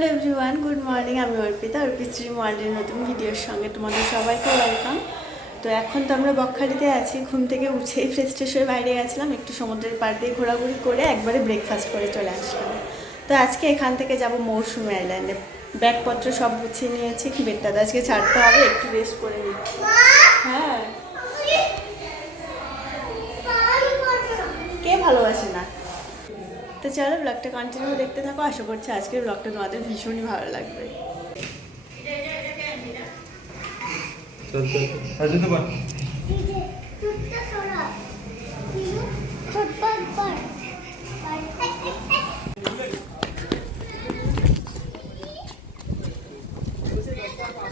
Hello everyone, good morning. আমি অর্পিতা, অর্পিত্রী ওয়ার্ল্ডের নতুন ভিডিওর সঙ্গে তোমাদের সবাইকে ওয়েলকাম। তো এখন তো আমরা বকখালিতে আছি, ঘুম থেকে উঠেই ফ্রেশ ট্রেশ হয়ে বাইরে গেছিলাম, একটু সমুদ্রের পাড় দিয়ে ঘোরাঘুরি করে একবারে ব্রেকফাস্ট করে চলে আসলাম। তো আজকে এখান থেকে যাব মৌসুমি আইল্যান্ডে ব্যাগপত্র সব গুছিয়ে নিয়েছি কি বেডটা আজকে ছাড়তে হবে, একটু রেস্ট করে নিচ্ছি। হ্যাঁ। কে ভালোবাসে না? তো চলো ব্লগটা কন্টিনিউ দেখতে থাকো। আশা করছি আজকের ব্লগটা তোমাদের ভীষণই ভালো লাগবে। চল চল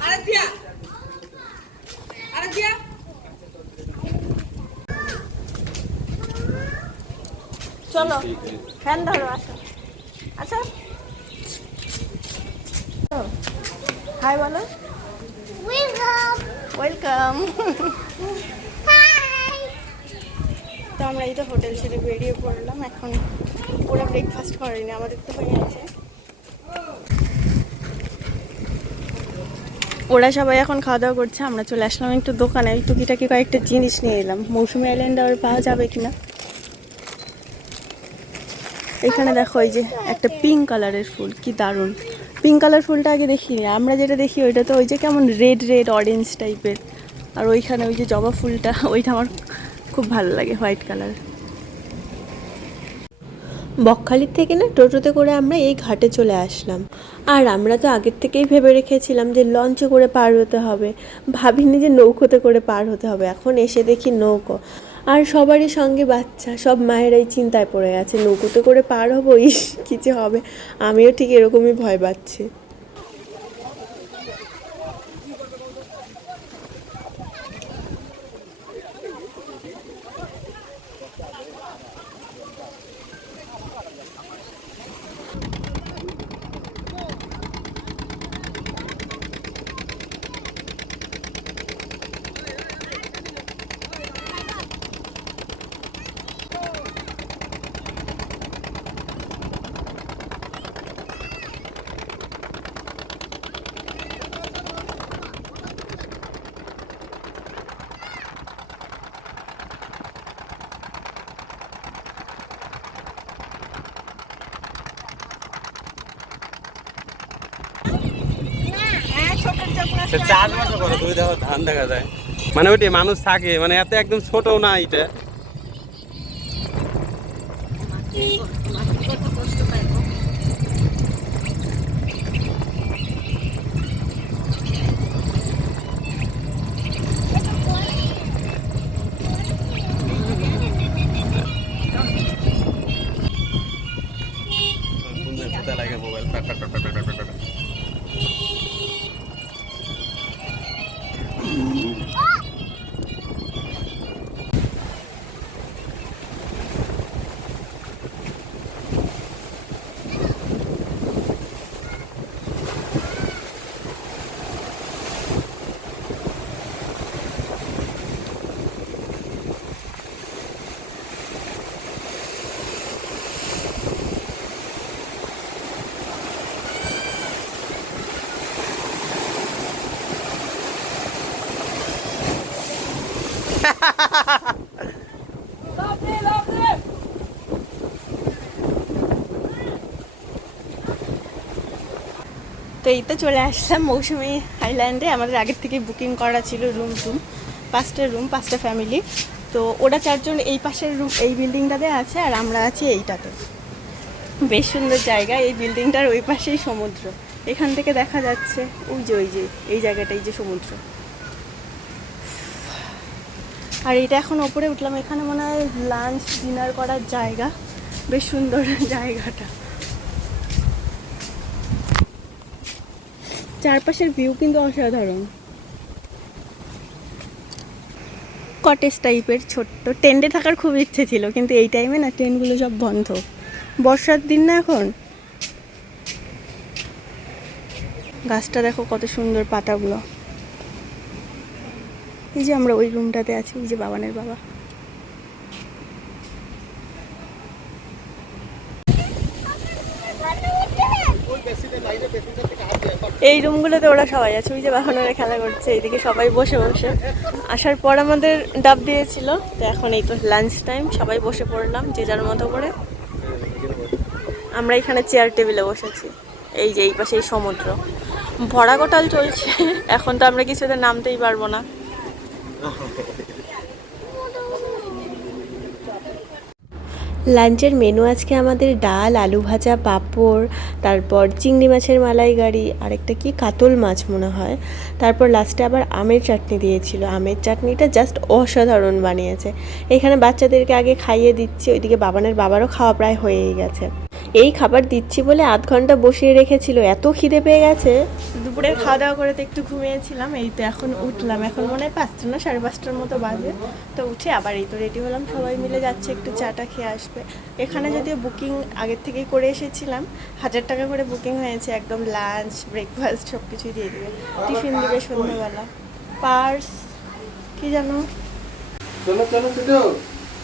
আরাধ্যা! আরাধ্যা! চলো। ফ্যান ধরো আসো। আচ্ছা হাই বলো। ওয়েলকাম তো আমরা এই তো হোটেল ছেড়ে বেরিয়ে পড়লাম এখন ওরা ব্রেকফাস্ট করেনি আমাদের তো হয়ে গেছে। ওরা সবাই এখন খাওয়া দাওয়া করছে আমরা চলে আসলাম একটু দোকানে টুকিটাকি কয়েকটা জিনিস নিয়ে এলাম। মৌসুমি আইল্যান্ডে আর পাওয়া যাবে কিনা? এখানে দেখো এই যে একটা পিঙ্ক কালারের ফুল, কি দারুণ। পিঙ্ক কালার ফুলটা আগে দেখিনি, আমরা যেটা দেখি ওইটা তো ওই যে কেমন রেড রেড অরেঞ্জ টাইপের আর ওইখানে ওই যে জবা ফুলটা, ওইটা আমার খুব ভালো লাগে হোয়াইট কালার বকখালির থেকে না টোটোতে করে আমরা এই ঘাটে চলে আসলাম। আর আমরা তো আগের থেকেই ভেবে রেখেছিলাম যে লঞ্চে করে পার হতে হবে। ভাবিনি যে নৌকোতে করে পার হতে হবে। এখন এসে দেখি নৌকো। আর সবারই সঙ্গে বাচ্চা, সব মায়েরাই চিন্তায় পড়ে গেছে নৌকোতে করে পার হব, ইস, কী যে হবে? আমিও ঠিক এরকমই ভয় পাচ্ছি। চাষবাসও করে, দুই দেখো ধান দেখা যায়। মানে ওইটি মানুষ থাকে মানে এত একদম ছোট না এটা। তো এই তো চলে আসলাম মৌসুমি আইল্যান্ডে আমাদের আগের থেকে বুকিং করা ছিল রুম টুম, পাঁচটা রুম, পাঁচটা ফ্যামিলি। তো ওরা চারজন এই পাশের রুম, এই বিল্ডিংটাতে আছে আর আমরা আছি এইটাতে। বেশ সুন্দর জায়গা, এই বিল্ডিংটার ওই পাশেই সমুদ্র। এখান থেকে দেখা যাচ্ছে, ওই যে ওই যে, এই জায়গাটা এই যে সমুদ্র। আর এটা এখন ওপরে উঠলাম, এখানে মনে হয় লাঞ্চ ডিনার করার জায়গা। বেশ সুন্দর জায়গাটা। চারপাশের ভিউ কিন্তু অসাধারণ। কটেজ টাইপের ছোট্ট। টেন্টে থাকার খুব ইচ্ছে ছিল, কিন্তু এই টাইমে না ট্রেনগুলো সব বন্ধ। বর্ষার দিন না এখন? গাছটা দেখো কত সুন্দর পাতাগুলো। এই যে আমরা ওই রুমটাতে আছি, এই যে বাবানের বাবা। এই রুমগুলোতে ওরা সবাই আছে, ওই যে বাহনারা খেলা করছে এইদিকে সবাই বসে বসে। আসার পর আমাদের ডাব দিয়েছিল, তো এখন এই তো লাঞ্চ টাইম সবাই বসে পড়লাম, যে যার মতো করে। আমরা এখানে চেয়ার টেবিলে বসেছি, এই যে এই পাশে এই সমুদ্র। ভরা কোটাল চলছে, এখন তো আমরা কিছুতে নামতেই পারব না। লাঞ্চের মেনু আজকে আমাদের ডাল, আলু ভাজা, পাঁপড়, তারপর চিংড়ি মাছের মালাইকারি, আরেকটা কি? কাতল মাছ মনে হয়। তারপর লাস্টে আবার আমের চাটনি দিয়েছিল। আমের চাটনিটা জাস্ট অসাধারণ বানিয়েছে। এখানে বাচ্চাদেরকে আগে খাইয়ে দিচ্ছি, ওইদিকে বাবানের বাবারও খাওয়া প্রায় হয়েই গেছে। এই খাবার দিচ্ছি বলে আধ ঘণ্টা বসিয়ে রেখেছিল। এত খিদে পেয়ে গেছে। দুপুরে খাওয়া দাওয়া করে তো একটু ঘুমিয়েছিলাম। এই তো এখন উঠলাম। এখন মনে হয় পাঁচটা না সাড়ে পাঁচটার মতো বাজে। তো উঠে আবার এই তো রেডি হলাম। সবাই মিলে যাচ্ছে একটু চাটা খেয়ে আসবে। এখানে যদিও বুকিং আগের থেকেই করে এসেছিলাম হাজার টাকা করে বুকিং হয়েছে। একদম লাঞ্চ ব্রেকফাস্ট সব কিছুই দিয়ে দিবে। টিফিন দিবে সন্ধ্যাবেলা। পার্স কি জানো? চলো চলো তো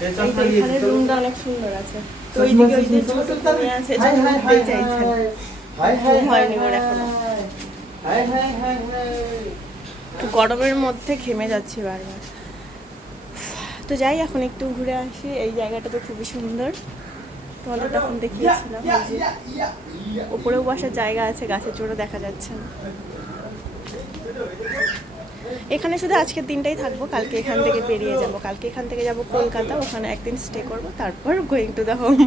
এখানে রুমটা অনেক সুন্দর আছে। তো ওইদিকে ওই যে ছোট মেয়ে আছে এটা উঠতেই চাইছে না। ঘুম হয়নি ওর এখনও। তো গরমের মধ্যে ঘেমে যাচ্ছে বারবার। তো যাই এখন একটু ঘুরে আসি। এই জায়গাটা তো খুবই সুন্দর। তোমাদের তখন দেখিয়েছিলাম যে উপরেও বসার জায়গা আছে গাছের চোড়ো দেখা যাচ্ছে না। এখানে শুধু আজকের দিনটাই থাকব, কালকে এখান থেকে বেরিয়ে যাব। কালকে এখান থেকে যাব কলকাতা, ওখানে একদিন স্টে করব, তারপর going to the home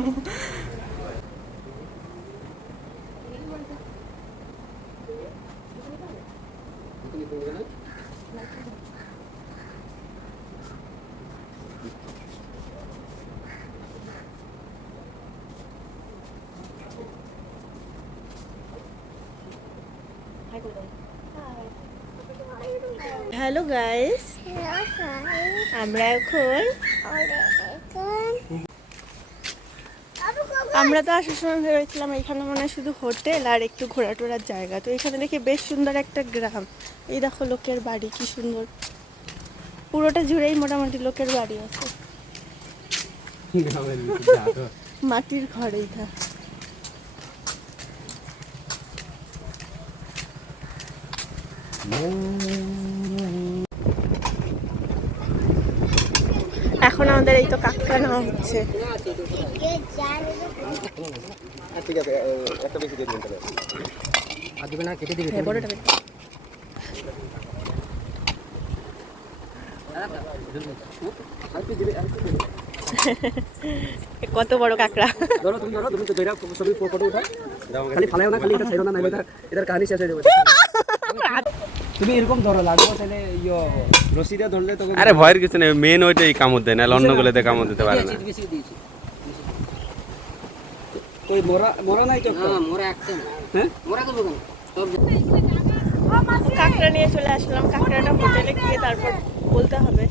hello guys. আমরা এখন আমরা তো আসার সময় ভেবেছিলাম এখানে মনে হয় শুধু হোটেল আর একটু ঘোরা টোরার জায়গা। তো এখানে দেখি বেশ সুন্দর একটা গ্রাম। এই দেখো লোকের বাড়ি, কি সুন্দর। পুরোটা জুড়েই মোটামুটি লোকের বাড়ি আছে। মাটির ঘর এইটা। এখন আমাদের এই তো কাঁকড়া নেওয়া হচ্ছে। ঠিক আছে একটা বেশি দিয়ে দিন তাহলে বড়টা বের কর। এ কত বড় কাঁকড়া। ধরো তুমি ধরো তুমি তো ধরে ছবি ফটো উঠা খালি ফালাইও না খালি এটা ছাইরো না নাইলে এটা এটার কাহিনী শেষ হয়ে যাবে। তুমি এরকম ধরো লাগবো তাহলে ইয়ো ধরলে তো আরে ভয়ের কিছু নেই মেন ওইটাই কামড় দেয় না অন্য গুলোতে কামড় দিতে পারে না। ওই মোরা মোরা নাই তো হ্যাঁ মোরা একটা হ্যাঁ? মোরা করব কেন? সব কাঁকড়া নিয়ে চলে আসলাম কাঁকড়াটা হোটেলে গিয়ে তারপর বলতে হবে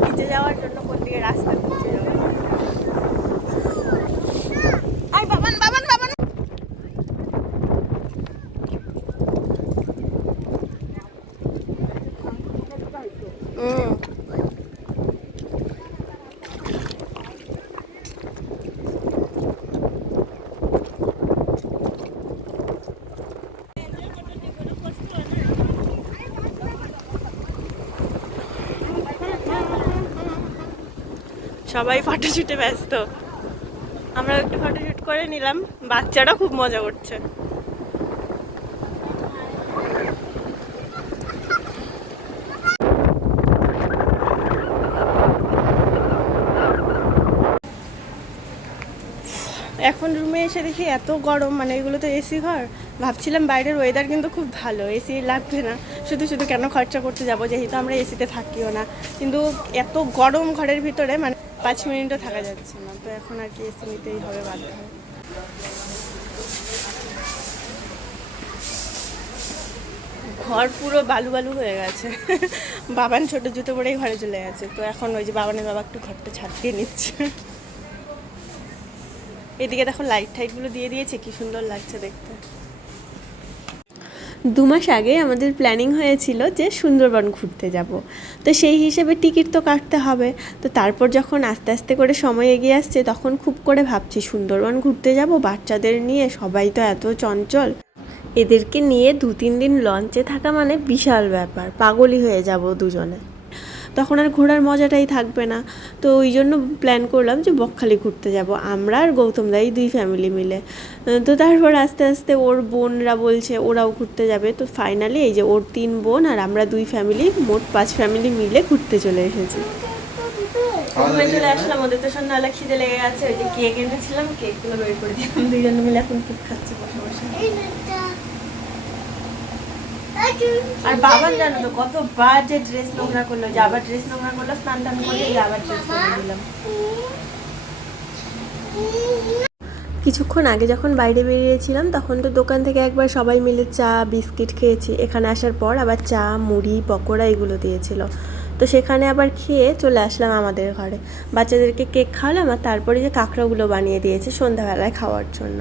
নিচে যাওয়ার জন্য কোন দিকে রাস্তা খুঁজে যাওয়া আই বাবান বাবান বাবান হুম সবাই ফটোশুটে ব্যস্ত। আমরা একটু ফটোশুট করে নিলাম। বাচ্চারা খুব মজা করছে। এখন রুমে এসে দেখি এত গরম মানে এগুলো তো এসি ঘর। ভাবছিলাম বাইরের ওয়েদার কিন্তু খুব ভালো এসি লাগবে না। শুধু শুধু কেন খরচা করতে যাব? যেহেতু আমরা এসিতে থাকিও না। কিন্তু এত গরম ঘরের ভিতরে মানে পাঁচ মিনিটও থাকা যাচ্ছে না, তো এখন আর কি এসি নিতেই হবে বাধ্য। ঘর পুরো বালু বালু হয়ে গেছে। বাবান ছোট জুতো পরেই ঘরে চলে গেছে, তো এখন ওই যে বাবানের বাবা একটু ঘরটা ছাড়িয়ে নিচ্ছে। এদিকে দেখো লাইট টাইটগুলো দিয়ে দিয়েছে, কি সুন্দর লাগছে দেখতে। দু মাস আগে আমাদের প্ল্যানিং হয়েছিল যে সুন্দরবন ঘুরতে যাব। তো সেই হিসেবে টিকিট তো কাটতে হবে। তো তারপর যখন আস্তে আস্তে করে সময় এগিয়ে আসছে, তখন খুব করে ভাবছি সুন্দরবন ঘুরতে যাব, বাচ্চাদের নিয়ে, সবাই তো এত চঞ্চল। এদেরকে নিয়ে দু তিন দিন লঞ্চে থাকা মানে বিশাল ব্যাপার, পাগলই হয়ে যাব দুজনে। তখন আর ঘোরার মজাটাই থাকবে না। তো ওই জন্য প্ল্যান করলাম যে বকখালি ঘুরতে যাব। আমরা আর গৌতম দাই দুই ফ্যামিলি মিলে। তো তারপর আস্তে আস্তে ওর বোনরা বলছে ওরাও ঘুরতে যাবে। তো ফাইনালি এই যে ওর তিন বোন আর আমরা দুই ফ্যামিলি মোট পাঁচ ফ্যামিলি মিলে ঘুরতে চলে এসেছি। রুমে চলে আসলাম ওদের তো সন্ধ্যাবেলা খিদে লেগে গেছে ওই যে কেক এনেছিলাম কেকগুলো বের করে দিলাম। দুইজন মিলে এখন কেক খাচ্ছি বসে বসে। আর বাবার জানো তো কতবার যে ড্রেস নোংরা করল, যে আবার ড্রেস নোংরা করল, স্নান টান করে আবার ড্রেস দিলাম কিছুক্ষণ আগে যখন বাইরে বেরিয়েছিলাম, তখন তো দোকান থেকে একবার সবাই মিলে চা, বিস্কিট খেয়েছি। এখানে আসার পর আবার চা, মুড়ি, পকোড়া এগুলো দিয়েছিল। তো সেখানে আবার খেয়ে চলে আসলাম আমাদের ঘরে। বাচ্চাদেরকে কেক খাওয়ালাম আর তারপরে যে কাঁকড়াগুলো বানিয়ে দিয়েছে সন্ধ্যাবেলায় খাওয়ার জন্য।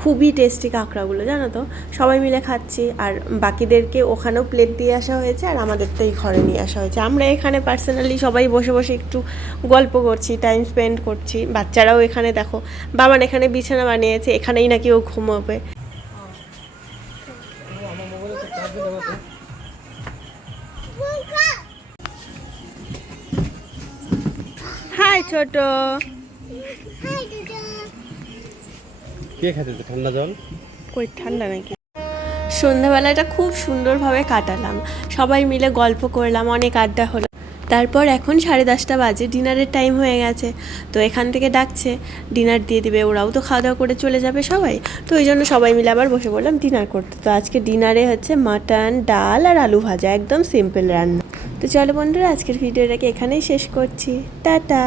খুবই টেস্টি কাঁকড়াগুলো, জানো তো? সবাই মিলে খাচ্ছি আর বাকিদেরকে ওখানেও প্লেট দিয়ে আসা হয়েছে আর আমাদের তো এই ঘরে নিয়ে আসা হয়েছে। আমরা এখানে পার্সোনালি সবাই বসে বসে একটু গল্প করছি টাইম স্পেন্ড করছি। বাচ্চারাও এখানে দেখো, বাবান এখানে বিছানা বানিয়েছে, এখানেই নাকি ও ঘুমোবে। হাই ছোট। কে ঠান্ডা জল? কই, ঠান্ডা নাকি? সন্ধ্যাবেলাটা খুব সুন্দরভাবে কাটালাম। সবাই মিলে গল্প করলাম, অনেক আড্ডা হলো। তারপর এখন সাড়ে দশটা বাজে, ডিনারের টাইম হয়ে গেছে। তো এখান থেকে ডাকছে, ডিনার দিয়ে দিবে, ওরাও তো খাওয়া দাওয়া করে চলে যাবে সবাই। তো ওই জন্য সবাই মিলে আবার বসে পড়লাম ডিনার করতে। তো আজকে ডিনারে হচ্ছে মাটন, ডাল আর আলু ভাজা, একদম সিম্পল রান্না। তো চলো বন্ধুরা, আজকের ভিডিওটাকে এখানেই শেষ করছি। টাটা!